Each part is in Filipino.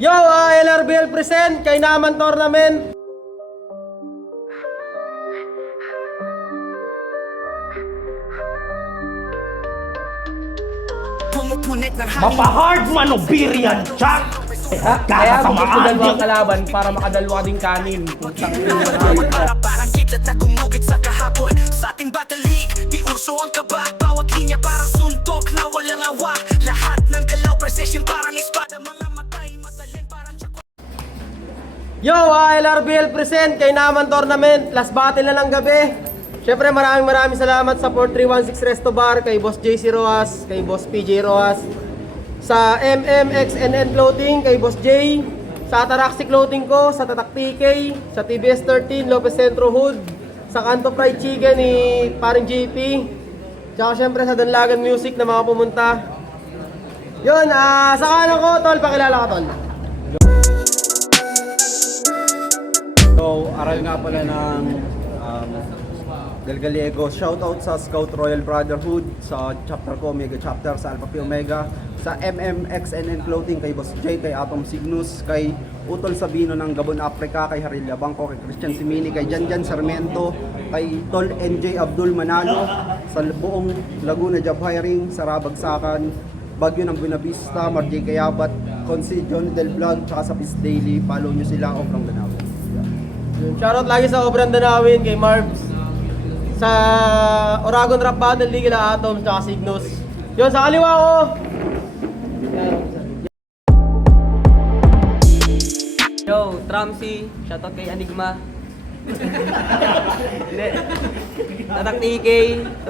Yo, LRBL present, kay naman tournament. Mapa-hard manubirian, Jack! Kaya gusto ko dalawang kalaban para makadalwa ding kanin. Parang kidlat na gumugit sa kahapon. Sa ating battle league, di uso ang kaba. Bawat linya parang suntok na walang awa. Lahat ng galaw precision parang espada. Mga matay, matalin parang tsako. Yo, LRBL present, kay naman tournament. Last battle na ng gabi. Siyempre maraming salamat sa 4316 Resto Bar, kay Boss JC Roas, kay Boss PJ Roas. Sa MMXNN Clothing, kay Boss J. Sa Ataraxi Clothing ko, sa Tatak TK, sa TBS 13, Lopez Centro Hood. Sa Kanto Fried Chicken ni paring JP. Tsaka syempre sa Danlagan Music na mga pumunta. Yun, sa kanan ko, tol, pakilala ka, tol. So, aral nga pala ng Galgaliego. Shoutout sa Scout Royal Brotherhood, sa chapter ko, Omega Chapter, sa Alpha Phi Omega, sa MMXNN Clothing, kay Boss J, kay Atom Signus, kay Utol Sabino ng Gabon, Africa, kay Harilla Bangko, kay Christian Simini, kay Janjan Sarmiento, kay Tol NJ Abdul Manalo, sa buong Laguna Job Hiring, sa Rabagsakan, Bagyo ng Buenavista, Marjay Kayabat, Consi John Del Vlog, tsaka sa Peace Daily. Follow nyo sila, Obrang Danawin. Shoutout lagi sa Obrang Danawin, kay Marbs. Sa Oragon Rap Battle League na Atom, tsaka Signus. Yun, sa kaliwa ko. Yo, Tramsy, shoutout kay Enigma. Hindi. Tatak TK,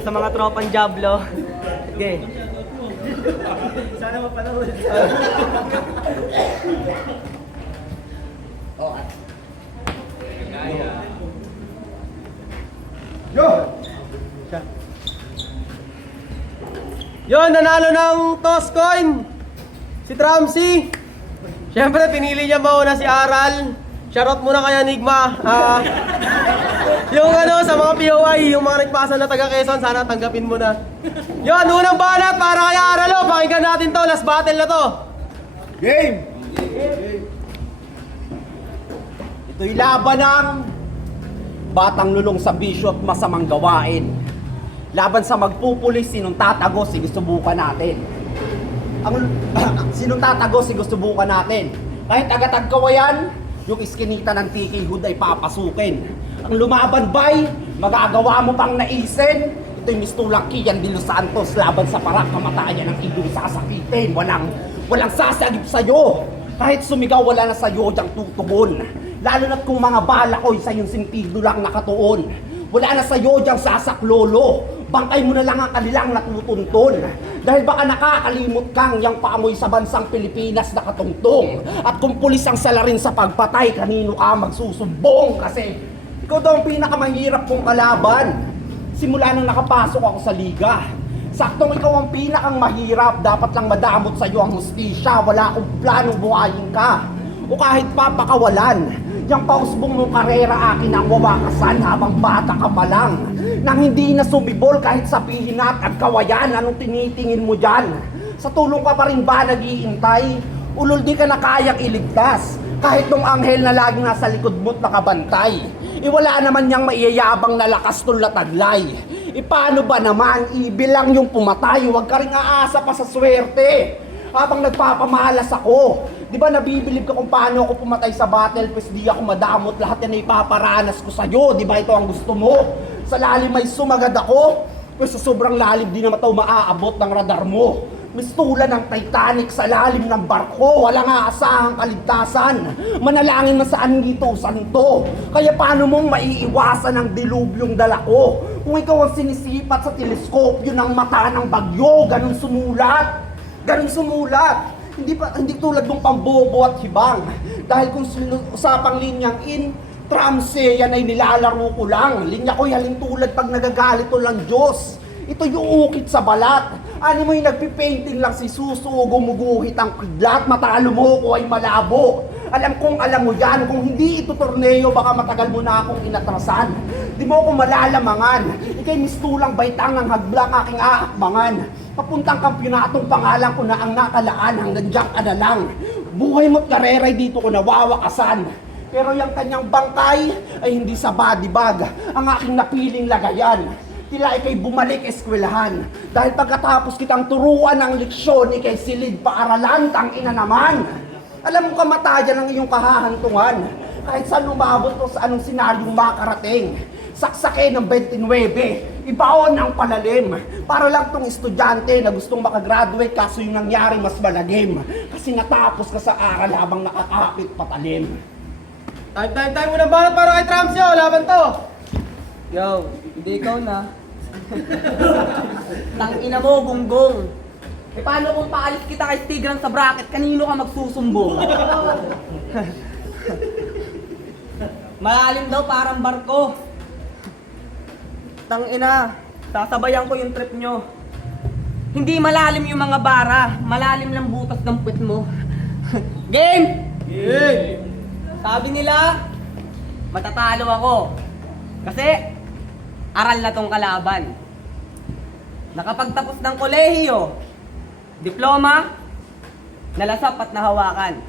sa mga tropang Diablo. Okay. Sana mapanood. Yun, nanalo ng toss coin si Tramsy. Siyempre, pinili niya mauna si Aral. Shoutout muna kay Enigma. Yung sa mga POI, yung mga nagpasa na taga Quezon, sana tanggapin mo na. Yun, unang banat para kay Aral. Pakinggan natin to, last battle na to. Game! Ito'y laban ng batang lulong sa bisyo at masamang gawain. Laban sa magpupulis, sinong tatagos, subukan natin. Sinong tatagos, subukan natin. Kahit agatagkawayan, yung iskinita ng TK Hood ay papasukin. Ang lumaban ba'y magagawa mo pang naisin? Ito'y mistulang Kian de Los Santos laban sa parak kamatayan ng igong sasakitin. Walang sasagip sa'yo. Kahit sumigaw, wala na sa'yo diyang tutugon. Lalo na't kung mga bala ko'y sa iyong sintido lang nakatuon. Wala na sa'yo diyang sasaklolo. Bangkay mo na lang ang kanilang natutuntun. Dahil baka nakakalimot kang yang paamoy sa bansang Pilipinas na katungtong. At kung pulis ang salarin sa pagpatay, kanino ka magsusumbong? Kasi ikaw daw ang pinakamahirap kong kalaban. Simula nang nakapasok ako sa liga. Saktong ikaw ang pinakang mahirap. Dapat lang madamot sa'yo ang hustisya. Wala akong planong buhayin ka. O kahit papakawalan. Yang pausbong mong karera akin ang wawakasan habang bata ka pa lang. Nang hindi na sumibol kahit sabihin at kawayan, anong tinitingin mo dyan? Sa tulong ka pa rin ba nag-iintay? Ulol di ka na kayang iligtas. Kahit nung anghel na laging nasa likod mo't nakabantay. Wala naman niyang maiyayabang na lakas tulataglay. Paano ba naman ibilang yung pumatay? Huwag ka rin aasa pa sa swerte. Habang nagpapamalas ako, di ba nabibilib ka kung paano ako pumatay sa battle, pues di ako madamot, lahat yan ay ipaparanas ko sa'yo, di ba ito ang gusto mo? Sa lalim ay sumagad ako, pues sa sobrang lalim di naman ito maaabot ng radar mo. Mistula ng Titanic sa lalim ng barko, walang aasahang kaligtasan. Manalangin man saan dito, santo. Kaya paano mong maiiwasan ang dilubyong dala ko? Kung ikaw ang sinisipat sa teleskopyo ng mata ng bagyo, ganun sumulat. Ganun sumulat. Hindi tulad ng pambobo at hibang. Dahil kung usapang linyang in, Tramsy, yan ay nilalaro ko lang. Linya ko'y halin tulad pag nagagalit o lang Diyos. Ito yung ukit sa balat. Ano mo yung nagpipainting lang si Suso, gumuguhit ang kidlat, matalo mo ko ay malabo. Alam kong alam mo yan, kung hindi ito torneo, baka matagal mo na akong inatrasan. Di mo ako malalamangan, ikay mistulang baitang ang haglang aking aakbangan. Papuntang kampyonatong pangalan ko na ang nakalaan, hanggang diyan ka na lang. Buhay mo't kareray dito ko nawawakasan. Pero yung kanyang bangkay ay hindi sa body bag ang aking napiling lagayan. Tila ikay bumalik eskwelahan. Dahil pagkatapos kitang turuan ng leksyon, ikay silid paaralan, tangina naman. Alam mo kamatayan ang iyong kahahantungan. Kahit saan lumabot o sa anong senaryong makarating. Saksakin ng 29, ibaon ng palalim. Para lang tong estudyante na gustong makagraduate kaso yung nangyari mas malagim. Kasi natapos ka sa aral habang nakakapit patalim. Time mo na banat para kay Tramsyo, laban to! Yo, hindi ikaw na. Tangina mo, gunggong. Eh paano kung paalis kita kay Tigran sa bracket, kanino ka magsusumbong? Malalim daw parang barko. Tangina, sasabayan ko yung trip nyo. Hindi malalim yung mga bara, malalim lang butas ng puwet mo. Game! Game! Sabi nila, matatalo ako. Kasi, aral na tong kalaban. Nakapagtapos ng kolehiyo, diploma, nalasap at nahawakan.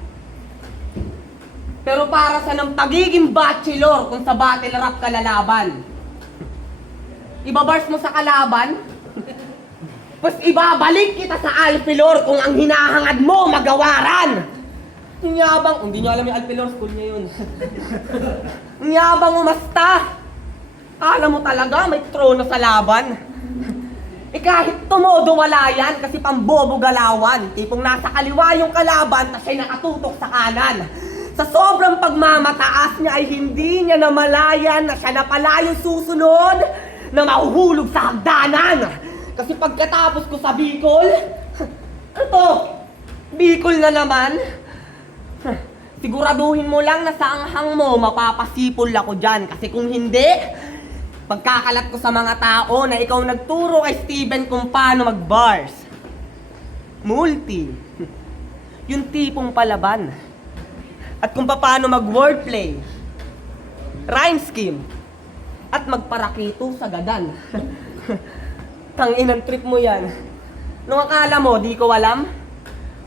Pero para sa ng pagiging bachelor kung sa battle rap ka lalaban, ibabars mo sa kalaban, pas ibabalik kita sa Alpilor kung ang hinahangad mo magawaran. Yung yabang, hindi nyo alam yung Alpilor, school niya yun. Yung yabang umasta. Alam mo talaga, may trono sa laban. Eh kahit tumodo wala yan kasi pambobo galawan. Tipong nasa kaliwa yung kalaban, tas siya'y nakatutok sa kanan. Sa sobrang pagmamataas niya ay hindi niya namalayan na siya na pala yung susunod na mahuhulog sa hagdanan. Kasi pagkatapos ko sa Bicol, ano to? Bicol na naman? Siguraduhin mo lang na sa anghang mo, mapapasipol ako dyan. Kasi kung hindi, pagkakalat ko sa mga tao na ikaw nagturo kay Steven kung paano mag-bars. Multi. Yung tipong palaban. At kung paano mag-wordplay. Rhyme scheme. At magparakito sa gadan. Tanginang trip mo yan. Nung akala mo, di ko alam?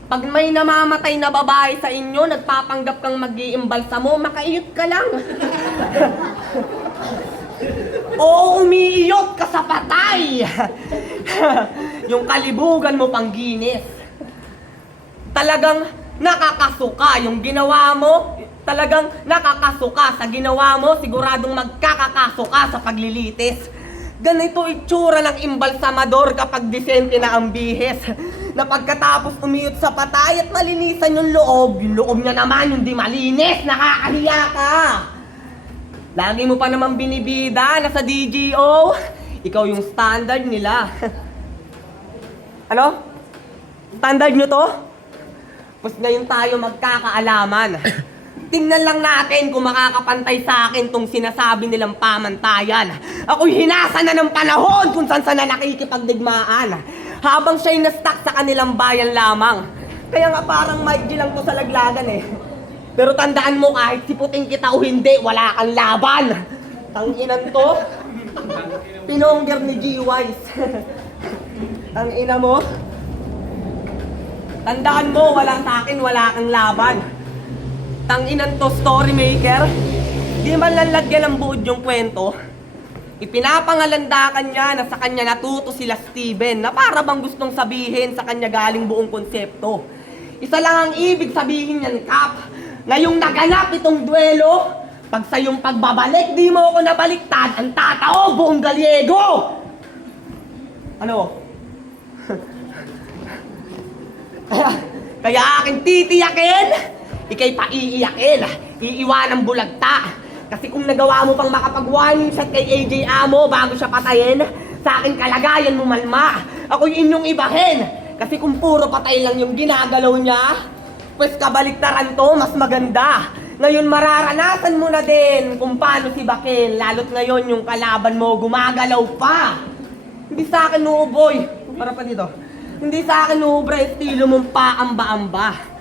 Pag may namamatay na babae sa inyo, nagpapanggap kang mag-iimbalsa mo, makaiyot ka lang. Oo, umiiyot ka sa patay. Yung kalibugan mo pang ginis. Talagang nakakasuka yung ginawa mo. Talagang nakakasuka sa ginawa mo. Siguradong magkakakasuka sa paglilitis. Ganito itsura ng imbalsamador kapag disente na ang bihis. Na pagkatapos umiyot sa patay at malinisan yung loob niya naman yung di malinis. Nakakahiya ka. Lagi mo pa naman binibida na sa DGO. Ikaw yung standard nila. Ano? Standard nyo to? Pues ngayon tayo magkakaalaman. Tingnan lang natin kung makakapantay sa akin tong sinasabi nilang pamantayan. Ako'y hinasa na ng panahon kung saan na nakikipagdigmaan. Habang siya'y na-stuck sa kanilang bayan lamang. Kaya nga parang Mike G lang to sa laglagan eh. Pero tandaan mo kahit siputin kita o hindi, wala kang laban. Tanginan to. Pinongger ni G-Wise. Tangina mo. Tandaan mo, wala sa akin, wala kang laban. Tanginan to, story maker. Di man lang lagyan ng buod yung kwento. Ipinapangalandakan niya na sa kanya natuto sila Steven na para bang gustong sabihin sa kanya galing buong konsepto. Isa lang ang ibig sabihin niyan, Kap. Ngayong naganap itong duelo, pag sa iyong pagbabalik, di mo ako nabaliktad, ang tatao buong Gallego! Ano? Kaya aking titiyakin, ikay paiiyakin, iiwanang bulagta. Kasi kung nagawa mo pang makapag-one shot kay AJ Amo bago siya patayin, sa akin kalagayan mo malma. Ako'y inyong ibahin. Kasi kung puro patay lang yung ginagalaw niya, pues kabaliktaran to, mas maganda. Ngayon mararanasan mo na din kung paano si Bakin, lalo't ngayon yung kalaban mo gumagalaw pa. Hindi sa akin nuuboy. Para pa dito. Hindi sa akin nuubra estilo mong paamba-amba.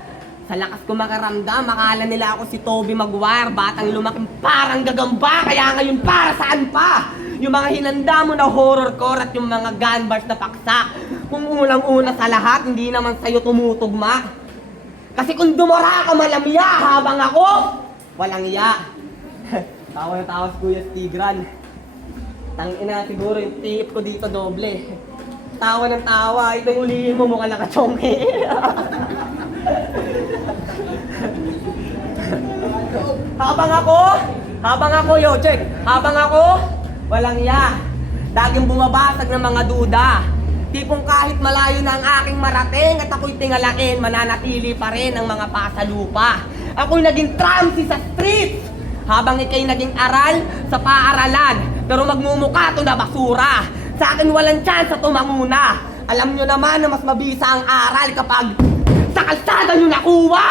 Sa lakas ko makaramdam, akala nila ako si Toby Maguire, batang lumaking parang gagamba, kaya ngayon para saan pa? Yung mga hinanda mo na horrorcore at yung mga gun bars na paksa. Kung unang-una sa lahat, hindi naman sa'yo tumutugma. Kasi kung dumura ka malamya habang ako, walang iya. Tawa ng tawa si Kuya Tigran. Tangina, siguro yung tip ko dito doble. Tawa ng tawa, itong ulihin mo mukha nakachongke. habang ako, yo, check. Habang ako, walang iya. Laging bumabasag ng mga duda. Tipong kahit malayo na ang aking marating at ako'y tingalain, mananatili pa rin ang mga pasalupa. Ako'y naging tramsi sa street, habang ikay naging aral sa paaralan. Pero magmumukha to na basura. Sa akin walang chance sa tumanguna. Alam nyo naman na mas mabisa ang aral kapag sa kalsada nyo nakuha.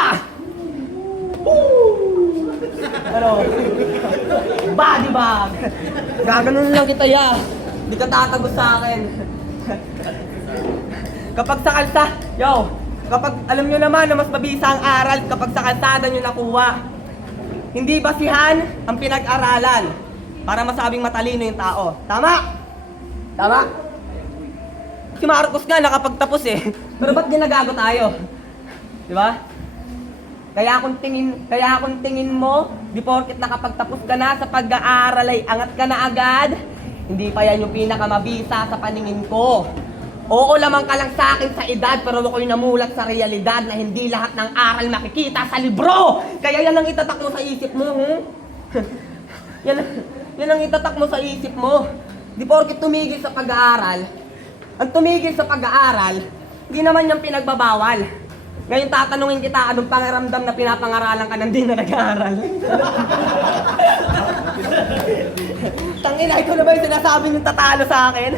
Ano? Body bag. Gaganon lang kita, ya. Hindi ka tatagos sa akin. Kapag sa kapag alam nyo naman na mas mabisa ang aral kapag sa kalsada nyo nakuha. Hindi basihan ang pinag-aralan para masabing matalino yung tao. Tama? Tama? Si Marcos nga nakapagtapos eh. Pero ba't ginagago tayo? Di ba? Kaya kung tingin mo, di porket nakapagtapos ka na sa pag-aaral ay angat ka na agad, hindi pa yan yung pinakamabisa sa paningin ko. Oo, lamang ka lang sa akin sa edad, pero ako'y namulat sa realidad na hindi lahat ng aral makikita sa libro. Kaya yan ang itatak mo sa isip mo, yan ang itatak mo sa isip mo. Di porket tumigil sa pag-aaral, ang tumigil sa pag-aaral, hindi naman yung pinagbabawal. Ngayon tatanungin kita, anong pangaramdam na pinapangaralan ka nang di na nag-aaral? Tangina, ikaw na ba yung sinasabi yung tatalo sa akin?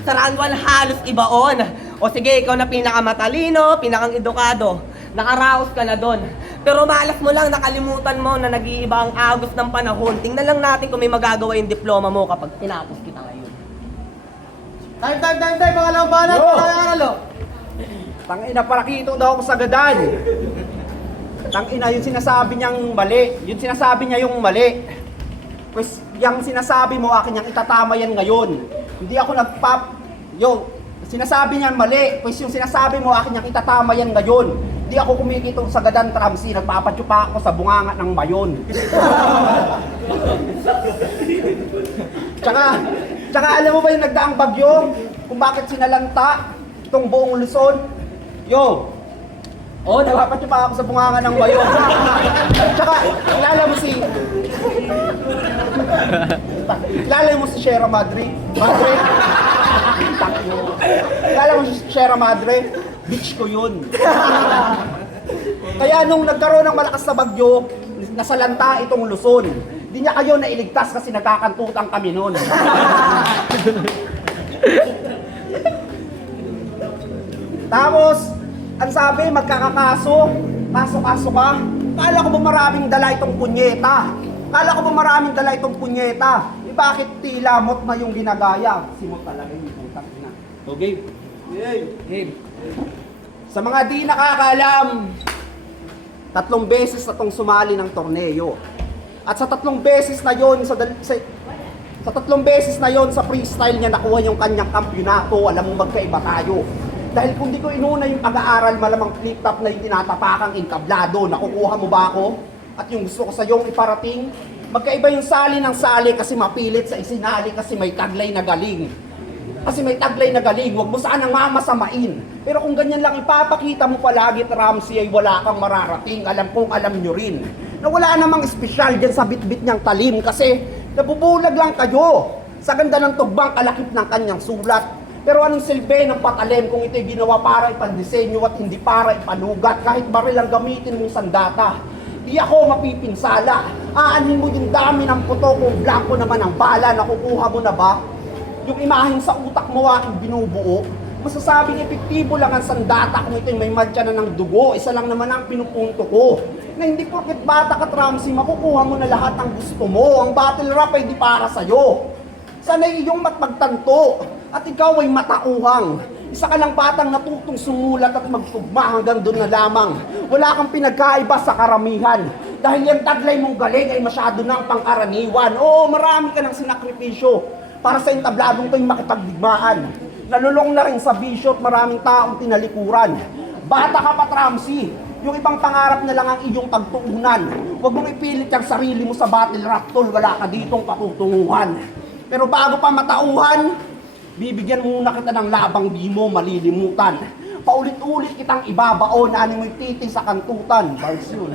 Saranwan halos ibaon. O sige, ikaw na pinakamatalino, pinakang edukado. Nakaraos ka na doon. Pero malas mo lang, nakalimutan mo na nag-iiba ang agos ng panahon. Tingnan lang natin kung may magagawa yung diploma mo kapag tinapos kita ngayon. Time, pangalawang banat, pangalawang oh. Tangina, parakito daw ako sa gadan. Tangina, yung sinasabi niyang mali. Yung sinasabi niya yung mali. Pues, yung sinasabi mo, akin yung itatama yan ngayon. Hindi ako sinasabi niyan mali. Pues yung sinasabi mo, akin yung itatama yan ngayon. Hindi ako kumikitong sa gadan tramsi, nagpapatsupa ako sa bunganga ng mayon. Tsaka alam mo ba yung nagdaang bagyo? Kung bakit sinalanta itong buong Luzon? Nagpapatsupa ako sa bunganga ng mayon. Tsaka, kilala mo si Sierra Madre? Kilala mo si Sierra Madre? Beach ko yun. Kaya nung nagkaroon ng malakas na bagyo, nasalanta itong Luzon. Di niya kayo nailigtas kasi nagkakantutan kami nun. Tapos, ang sabi, magkakakaso, kaso ka. Kala ko ba maraming dala itong punyeta? Bakit tila mot na yung ginagaya? Simot talaga yung putang ina. So, game. Sa mga di nakakaalam, 3 beses na tong sumali ng torneo. At sa 3 beses na yon, sa 3 beses na yon sa freestyle niya nakuha yung kanyang kampyonato. Alam mo, magkaiba tayo. Dahil kung di ko inuna yung pag-aaral, malamang flip-top na yung tinatapakang inkablado. Nakukuha mo ba ako? At yung gusto ko sa iyong iparating, magkaiba yung sali ng sali kasi mapilit sa isinali kasi may taglay na galing. Huwag mo sanang mamasamain. Pero kung ganyan lang ipapakita mo palagi, Ramsey, ay wala kang mararating. Alam nyo rin na wala namang espesyal dyan sa bitbit niyang talim kasi nabubulag lang kayo sa ganda ng tugbang kalakip ng kanyang sulat. Pero anong silbi ng patalim kung ito'y ginawa para ipandisenyo at hindi para ipanugat? Kahit baril ang gamitin mong sandata, di ako mapipinsala. Aanin mo yung dami ng puto kung blanco naman ang bala. Nakukuha mo na ba? Yung imahen sa utak mo aking binubuo, masasabing epektibo lang ang sandata kung ito'y may madya na ng dugo. Isa lang naman ang pinupunto ko. Na hindi porket bata ka, Ramsey, makukuha mo na lahat ng gusto mo. Ang battle rap ay di para sa'yo. Sana'y iyong magtanto at ikaw ay matauhang. Isa ka lang batang natutong sumulat at magtugma hanggang doon na lamang. Wala kang pinagkaiba sa karamihan. Dahil yung taglay mong galing ay masyado ng pangkaraniwan. Oo, marami ka ng sinakripisyo para sa entabladong to'y makipagdigmaan. Nalulong na rin sa bisyo at maraming taong tinalikuran. Bata ka pa, Ramsey. Yung ibang pangarap na lang ang iyong pagtuunan. Huwag mong ipilit ang sarili mo sa battle rap, tol. Wala ka ditong patutunguhan. Pero bago pa matauhan, bibigyan muna kita ng labang di mo malilimutan. Paulit-ulit kitang ibabaon, ano mo'y titi sa kantutan. Bars yun.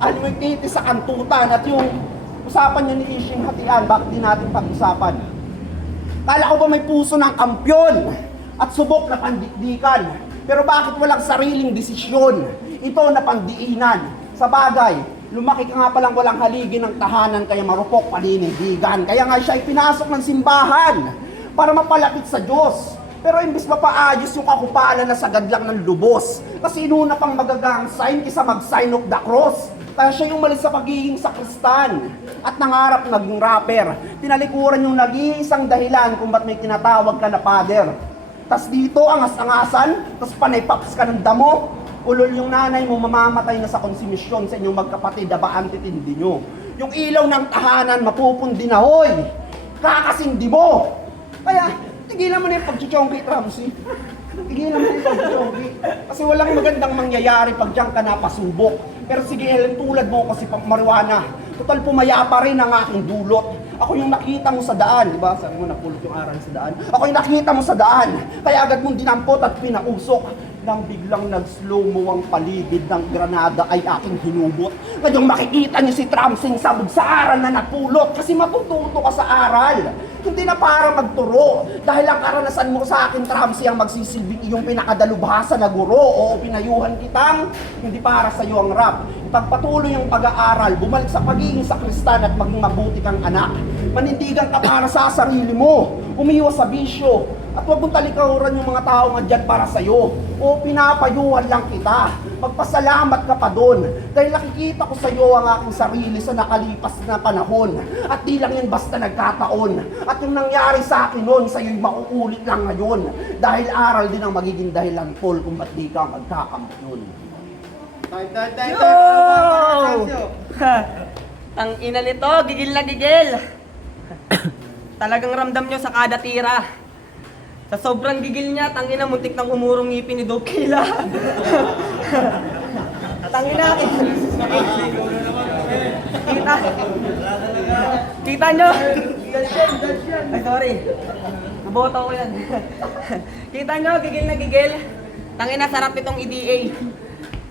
Ano mo'y titi sa kantutan. At yung usapan nyo ni Ishing Hatian, bakit di natin pag-usapan? Kala ko ba may puso ng kampyon at subok na pandikdikan? Pero bakit walang sariling desisyon? Ito na pandiinan. Sa bagay, lumaki ka nga palang walang haligi ng tahanan, kaya marupok paninindigan. Kaya nga siya ay pinasok ng simbahan para mapalapit sa Diyos. Pero imbis mapaayos yung kakupalan na sagad lang ng lubos. Kasi inuna pang magagang sign kisa mag-sign of the cross. Kaya siya yung umalis sa pagiging sakristan at nangarap naging rapper. Tinalikuran yung nag-iisang dahilan kung ba't may tinatawag ka na father. Tas dito, angas-angasan, tas panay-paps ka ng damo. Ulol yung nanay mo, mamamatay na sa konsumisyon sa inyong magkapatid, aba antitindi nyo. Yung ilaw ng tahanan, mapupundi na, hoy! Kakasindi mo! Kaya, tigilan mo na yung pagchichongki, Ramsey. Tigilan mo na yung pagchichongki. Kasi walang magandang mangyayari pag diyan ka napasubok. Pero sige, Helen, tulad mo kasi marijuana. Total, pumaya pa rin ang aking dulot. Ako yung nakita mo sa daan, di ba? Sabi mo, napulot yung aral sa daan. Ako yung nakita mo sa daan. Kaya agad mong dinampot at pinausok. Nang biglang nag-slow mo ang paligid ng granada ay aking hinubot. Ngayong makikita niyo si Tramsing sabog sa aral na napulot kasi matututo ka sa aral. Hindi na para magturo. Dahil ang karanasan mo sa akin, Tramsi, ang magsisilbing iyong pinakadalubhasa na guro. Oo, pinayuhan kitang, hindi para sa iyo ang rap. Ipagpatuloy ang pag-aaral, bumalik sa pagiging sakristan at maging mabuti kang anak. Manindigan ka para sa sarili mo, umiwas sa bisyo, at huwag mong talikahuran yung mga tao nga dyan para sa'yo. O pinapayuhan lang kita. Magpasalamat ka pa doon. Dahil nakikita ko sa'yo ang aking sarili sa nakalipas na panahon. At di lang yan basta nagkataon. At yung nangyari sa akin noon, sa'yo'y mauulit lang ngayon. Dahil aral din ang magiging dahilan, Paul, kung ba't di ka magkakampiyon. Ang ina nito, gigil na gigil. Talagang ramdam nyo sa kada tira. Sa sobrang gigil niya, tangina, muntik nang umurong ngipin ni Dope Kila. Tangina, kita nyo? Ay, sorry. Naboto ko yan. Kita nyo, gigil na gigil. Tangina, sarap itong EDA.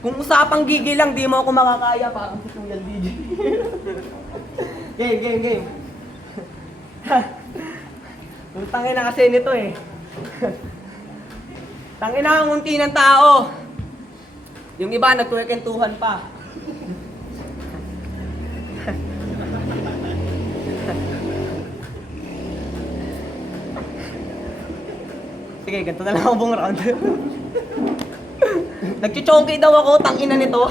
Kung usapang gigil lang, di mo ako makakaya, parang si Tuyal DJ. Game. Tangina kasi nito eh. Tangina ang unti ng tao. Yung iba nagkwekentuhan pa. Sige, ganito na lang ako buong round. Nagchichongkay daw ako, tangina nito.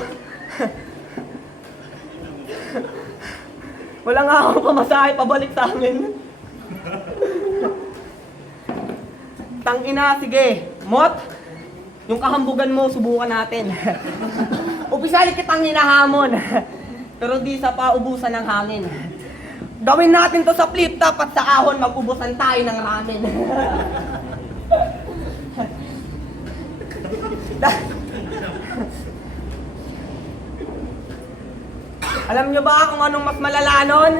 Wala nga akong pamasahe pabalik sa amin. Tangina, sige. Mot, yung kahambugan mo, subukan natin. Upisali kitang hinahamon. Pero di sa paubusan ng hangin. Gawin natin to sa flip top at sa ahon, magubusan tayo ng ramen. Alam nyo ba kung anong mas malala nun?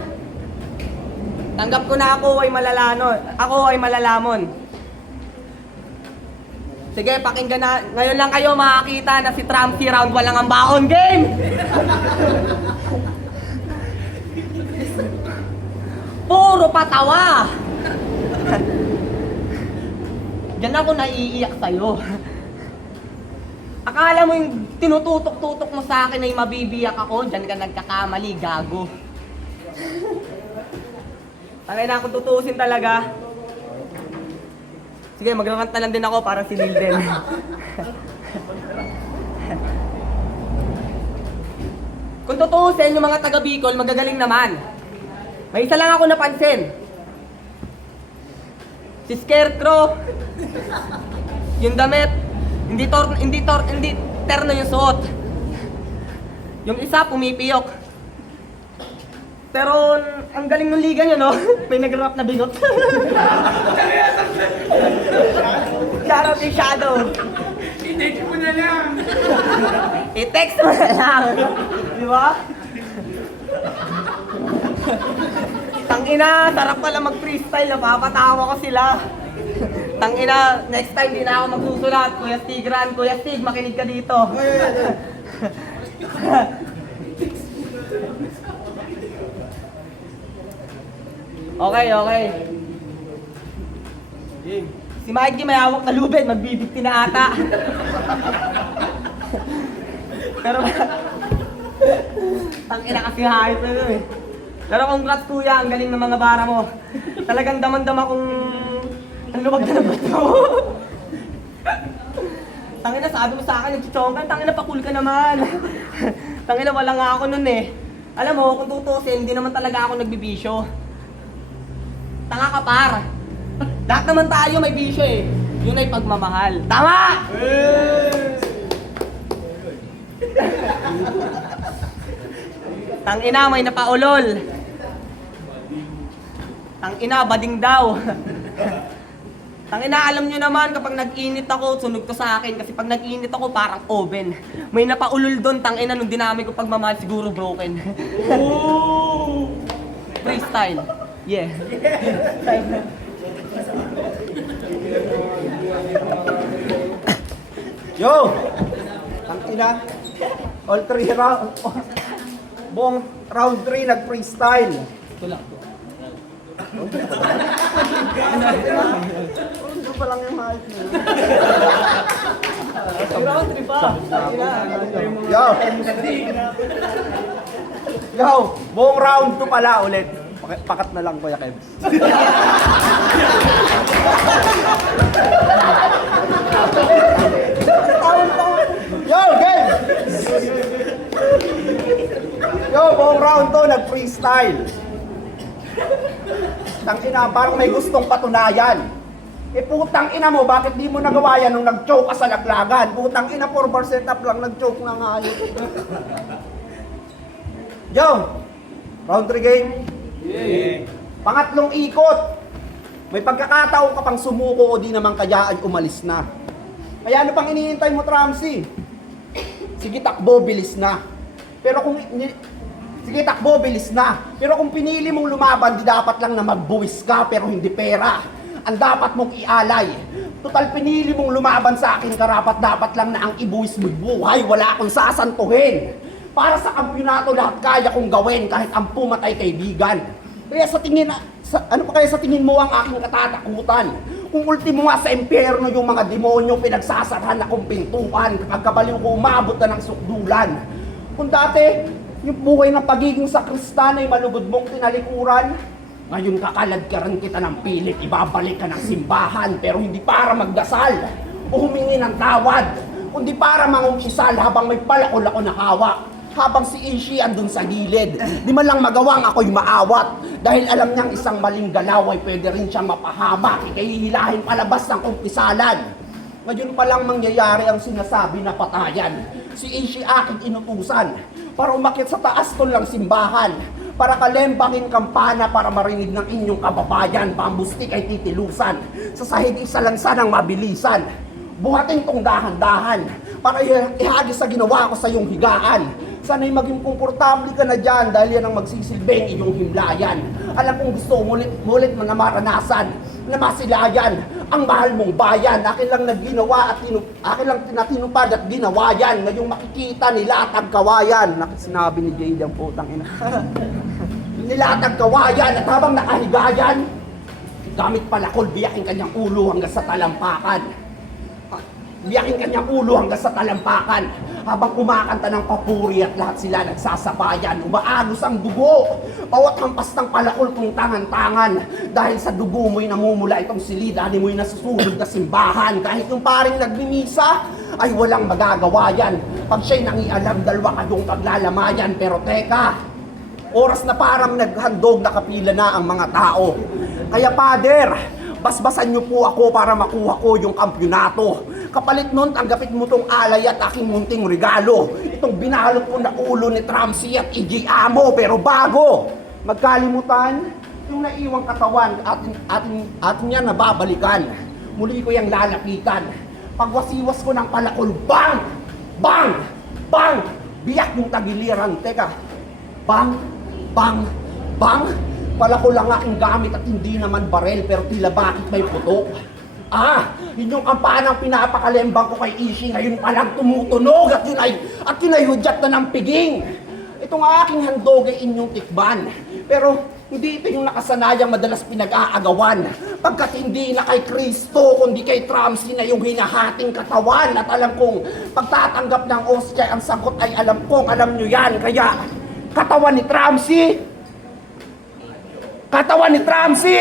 Tanggap ko na ako ay malalanon. Ako ay malalamon. Sige, pakinggan na. Ngayon lang kayo makakita na si Tramsi round walang ang baon game! Puro patawa! Diyan ako naiiyak sa'yo. Akala mo yung tinututok-tutok mo sa akin ay mabibiyak ako, diyan ka nagkakamali, gago. Tangay na akong tutuusin talaga. Sige, magrakanta lang din ako para si Lilden. Kung tutuusin yung mga taga Bicol, magagaling naman. May isa lang ako napansin. Si Scarecrow, yung damit, hindi terno yung suot. Yung isa, pumipiyok. Pero, ang galing ng liga nyo, no? May nag-rap na binot. Shoutout kay Shadow. Hindi ko na na lang. I-text mo na lang. Di ba? Tangina, sarap pala mag-freestyle. Napapatawa ko sila. Tangina, next time di na ako magsusulat. Kuya Stigran, Kuya Stig, makinig ka dito. Okay. Si Mikey may hawak na lubid, magbibigti na ata. Pero tangina kasi hayop na yun eh. Pero congrats kuya, ang galing ng mga bara mo. Talagang damang-dama kung ang luwag na nabat mo. Tangina, sabi mo sa akin, nagchichonggan, tangina pakul ka naman. Tangina, wala nga ako nun eh. Alam mo, kung tutusin, hindi naman talaga ako nagbibisyo. Tanga ka par. Lahat naman tayo may bisyo eh. Yun ay pagmamahal. Tama! Tangina, may napaulol. Tangina, bading daw. Tangina, alam nyo naman kapag nag-init ako, sunog to sa akin. Kasi pag nag-init ako, parang oven. May napaulol doon, tangina, nung dinami ko pagmamahal, siguro broken. Freestyle. Yeah. Yo! Tangina. All 3 round. Buong round 3 nag-freestyle. Ito lang. Ito pa lang yung mahal mo. Round 3 pa. Yo! Yo! Buong round 2 pala ulit. Pakat na lang, Kuya Kebs. Yo, game! Yo, buong round 2 nag-freestyle. Tangina, parang may gustong patunayan. Eh putang ina mo, bakit di mo nagawa yan nung nag-choke ka sa laglagan? Putang ina, 4 bar setup lang, nag-choke na nga yun. Yo! Round 3 game? Yeah. Pangatlong ikot. May pagkakataon ka pang sumuko o di naman kaya ay umalis na. Kaya ano pang iniintay mo, Tramsi? Sige, takbo, bilis na. Pero kung... Sige, takbo, bilis na. Pero kung pinili mong lumaban, di dapat lang na magbuwis ka pero hindi pera. Ang dapat mong ialay. Total, pinili mong lumaban sa akin, karapat dapat lang na ang ibuwis mo'y buhay. Wala akong sasantuhin. Para sa kampyonato, lahat kaya kong gawin kahit ang pumatay kaibigan. Kaya sa tingin, ano pa kaya sa tingin mo ang aking katatakutan? Kung ultimo nga sa impyerno yung mga demonyo pinagsasarhan akong pintuan kapag kabaliw ko umabot na ng sukdulan. Kung dati, yung buhay ng pagiging sakristana ay malugod mong tinalikuran, ngayon kakaladkaran kita ng pilit, ibabalik ka ng simbahan pero hindi para magdasal o humingi ng tawad, kundi para mangumpisal habang may palakol ako na hawak. Habang si Ishi andun sa gilid, di man lang magawang ako'y maawat. Dahil alam niyang isang maling galaw ay pwede rin siyang mapahamak, ikahihilahin palabas ng kumpisalan. Ngayon pa lang mangyayari ang sinasabi na patayan. Si Ishi aking inutusan para umakyat sa taas ko lang simbahan, para kalembangin kampana para marinig ng inyong kababayan, pambustik ay titilusan, sa sahig isa lang sanang mabilisan. Buhatin tong dahan-dahan para ihagis sa ginawa ko sa iyong higaan. Sana'y maging komportable ka na dyan dahil yan ang magsisilbing iyong himlayan. Alam kong gusto mulit mo na maranasan na masilayan ang mahal mong bayan. Akin lang naginawa at akin lang tinatinupad at ginawa yan. Ngayong makikita nilatag kawayan. Sinabi ni Jade ang putang ina. Nilatag kawayan at habang nakahiga yan, gamit palakol biyaking kanyang ulo hanggang sa talampakan. Biyakin kanyang ulo hanggang sa talampakan habang kumakanta ng papuri at lahat sila nagsasabayan. Umaagos ang dugo, bawat hampas ng palakol kong tangan-tangan. Dahil sa dugo mo'y namumula itong silid, ani mo'y nasusunod na simbahan. Kahit yung paring nagmimisa, ay walang magagawa yan. Pag siya'y nangialam, dalawa kayong paglalamayan. Pero teka, oras na parang naghandog na kapila na ang mga tao. Kaya Pader, basbasan niyo po ako para makuha ko yung kampyonato. Kapalit nun, tanggapit mo tong alay at aking munting regalo. Itong binalot mo na ulo ni Tramsi at Iggy Amo. Pero bago magkalimutan, yung naiwang katawan atin yan nababalikan. Muli ko yung lalapitan Pagwasiwas ko ng palakol, bang! Bang! Bang! Biyak yung tagiliran. Teka, bang! Bang! Bang! Palakol lang aking gamit at hindi naman barel, pero tila bakit may putok. Yun yung kampanang pinapakalembang ko kay Ishi, ngayon palang tumutunog at yun ay hudyat na ng piging. Itong aking handog ay inyong tikban, pero hindi ito yung nakasanayang madalas pinag-aagawan. Pagkat hindi na kay Kristo, kundi kay Tramsi na yung hinahating katawan. At alam kong pagtatanggap ng ostya, ang sagot ay alam kong alam nyo yan. Kaya, katawan ni Tramsi! Katawan ni Tramsi!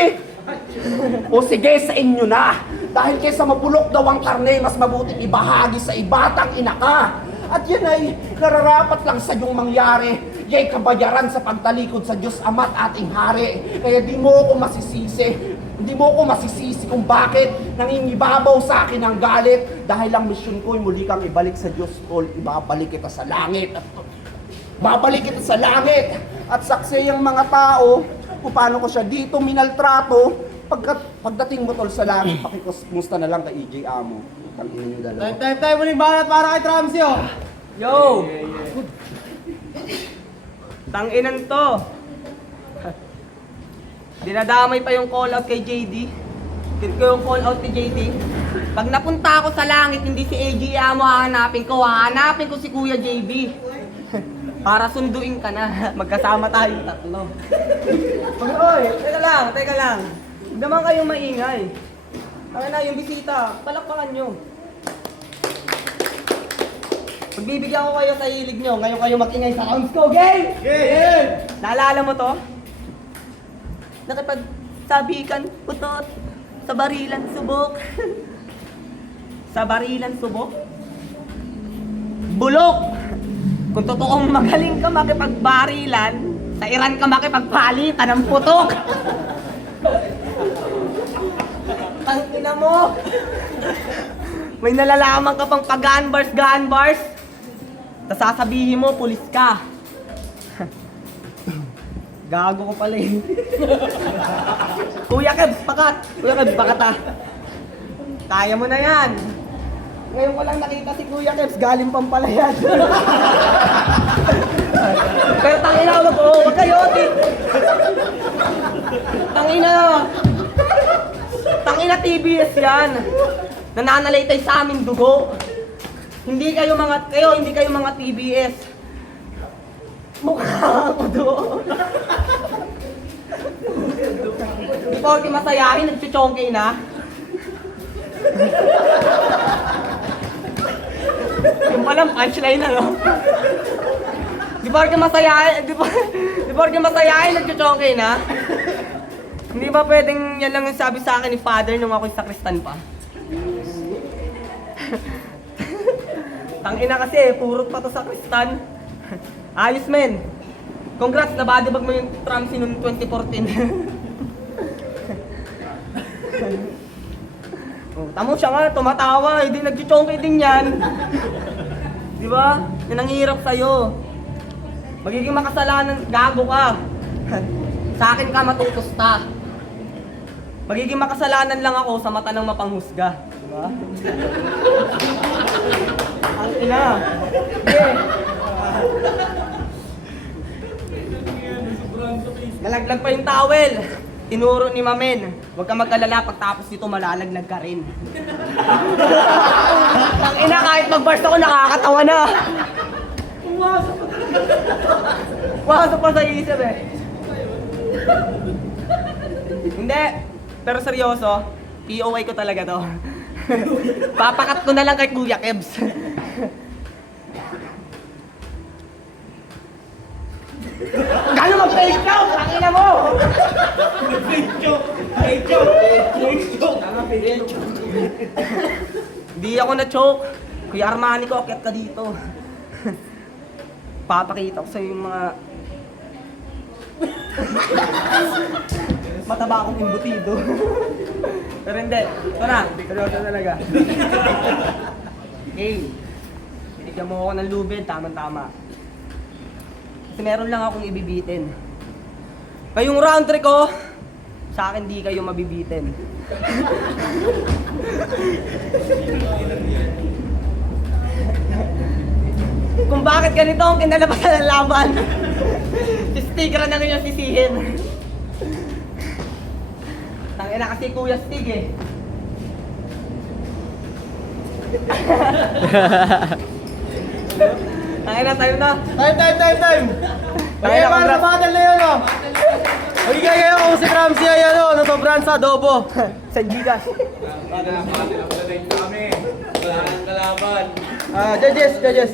O sige, sa inyo na. Dahil kaysa mabulok daw ang karne, mas mabuting ibahagi sa ibatang inaka. At yan ay nararapat lang sa iyong mangyari. Yay kabayaran sa pagtalikod sa Diyos Ama't ating Hari. Kaya di mo ako masisisi. Hindi mo ako masisisi kung bakit nangingibabaw sa akin ang galit. Dahil ang misyon ko ay muli kang ibalik sa Diyos, tol. Ibabalik kita sa langit. Babalik kita sa langit. At saksi ang mga tao kung paano ko siya dito minaltrato. Pagdating mo tol sa langit, pakikumusta na lang kay EJ Amo. Tanginin yung dalawa. Time, muling banat para kay Tramsi, oh. Yo! Tanginan to. Dinadamay pa yung call out kay JD. Kit ko yung call out ni JD. Pag napunta ako sa langit, hindi si AJ Amo hahanapin ko. Hahanapin ko si Kuya JB. Para sunduin ka na. Magkasama tayong tatlo. Oy, teka lang. Huwag naman kayong maingay. Kaya na, yung bisita, palakpakan nyo. Pagbibigyan ko kayo sa hilig nyo, ngayon kayo mag-ingay sa rounds ko, game! Game! Naalala mo to? Nakipagsabikan, putot, sa barilan subok. Sa barilan subok? Bulok! Kung totoong magaling ka makipagbarilan, sa Iran ka makipagpalitan ng putok! Tangina mo! May nalalaman ka pang pag-gunbars. Tapos sasabihin mo, pulis ka. Gago ko pala eh. Kuya Kebs, pakat ah. Kaya mo na yan. Ngayon ko lang nakita si Kuya Kebs, galing Pampalayan. Pero tangina, wag kayo, Tangina TBS yan. Nananalaytay sa aming dugo. Hindi kayo mga TBS. Mukha ko doon. Di pa ako masayahin, nagchuchongke na. Yung palang punchline na, no? Di ba ako masayahin, nagchuchongke na. Hindi ba pwedeng yan lang yung sabi sa akin ni Father nung ako'y sakristan pa? Tangina kasi, purot pa to sakristan. Ayos men. Congrats, nabadibag mo yung Tramsi noong 2014. Tamo siya nga, tumatawa, hindi nagchuchongke din yan. Di ba? Yan ang hirap sa'yo. Magiging makasalanan, gago ka. Sa akin ka matutusta. Magiging makasalanan lang ako sa mata ng mapanghusga. Diba? Ang ina. Okay. Nalaglag pa yung towel. Tinuro ni Mamen. Huwag ka mag-alala, pagtapos nito malalaglag ka rin. Ang ina, kahit mag-burst ako, nakakatawa na. Pumasok pa sa isip eh. Hindi. Pero seryoso, POA ko talaga to. Papakat ko na lang kay Kuya Kebs. Gano'n mag-fake joke? Pakina mo! Fake joke! Hindi ako na-choke. Kuya Armani ko, akyat ka dito. Papakita ko sa'yo yung mga... mataba akong imbutido. Pero hindi. Ito na. Seryoso talaga. Okay. Binigyan mo ako ng lubid. Tama-tama. Kasi meron lang akong ibibitin. Kayong round 3 ko, sa akin di kayo mabibitin. Kung bakit ganito ang kinalabasan ng laban. Si Stig rin ang inyong sisihin. Tangina kasi Kuya Stig eh. Tangina, tayo na. Time! Kaya Kaya para sa congrats. battle na yun, oh. Magigay kayo kung si Ramsey ay ano, nasobran sa adobo. Sa Gcash. Judges.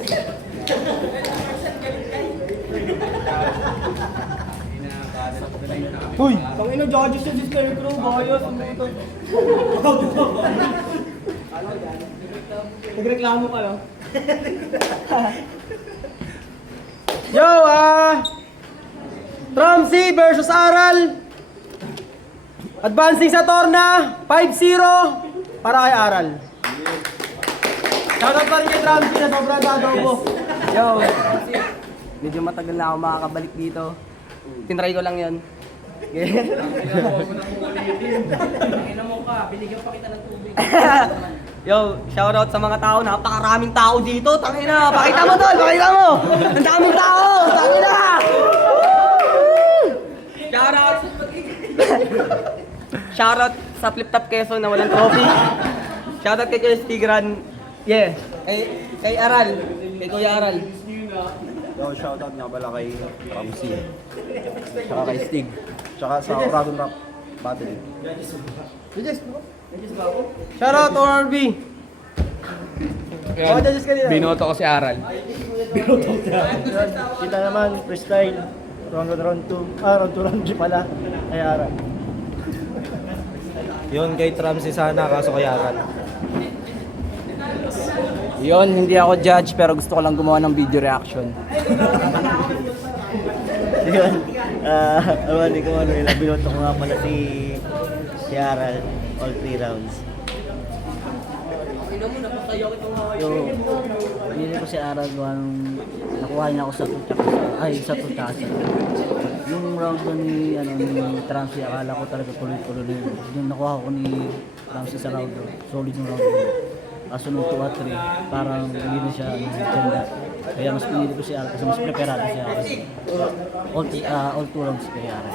Uy! Tangina, judges sa Scarecrow. Bayos. Nagreklamo ka lang. Yo, Ramsey versus Aral. Advancing sa Torna, 5-0 para kay Aral. Shoutout pa rin kay Ramsey na sobrang sa adobo. Yo, medyo matagal na ako makakabalik dito. Tinry ko lang yun. Yo, shoutout sa mga tao. Napakaraming tao dito. Tangina, pakita mo tol, pakita mo. Ang daming tao. Tangina. Shoutout. Shoutout sa Flip Top Quezon na walang trophy. Shoutout kay Kuya Stigran. Yeah. Kay Aral. Kay Kuya Aral. Yo, shoutout nga pala kay Ramsey. Tsaka kay Stig. Tsaka sa Dragon Rap Battle. Shoutout ORB. Mga judges kanina. Binoto ko si Aral. Kita naman, freestyle. Round 2, round 3 pala. Ay, Aral. Yun kay Ramsey sana, kaso kay Aral. Yon, hindi ako judge pero gusto ko lang gumawa ng video reaction. Yun. Hindi ko ano yun. Binoto ko nga pala si Aral. All 3 rounds. So, hindi ko si Aral nakuha niya ako sa tutasa. Yung round ko ni Ramsey, akala ko talaga tuloy-tuloy na yun. Yung nakuha ko ni Ramsey sa round, solid yung round ko. Kaso nung 2 at 3, parang hindi na siya ganda. Kaya mas pinili ko si Aral kasi mas preparado si Aral. All 2 rounds kay Aral.